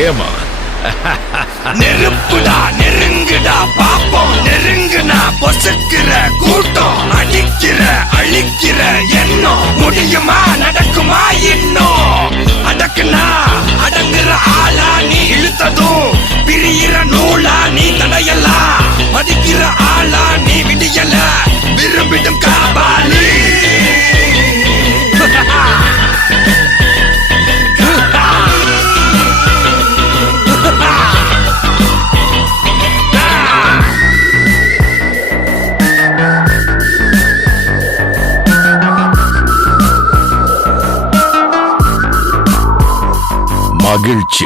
பயமா? நெருப்புடா நெருங்குடா பாப்போம், நெருங்குனா பொசுக்கிற கூட்டம், அடிக்கிற அழிக்கிற எண்ணம், முடியுமா நடக்குமா இன்னும்? அடக்குனா அடங்குற ஆளா நீ, இழுத்ததும் பிரியிற நூலா நீ, தடையெல்லாம் மதிக்கிற ஆளா நீ, விடியல விரும்பிடும் காபாலி. மகிழ்ச்சி.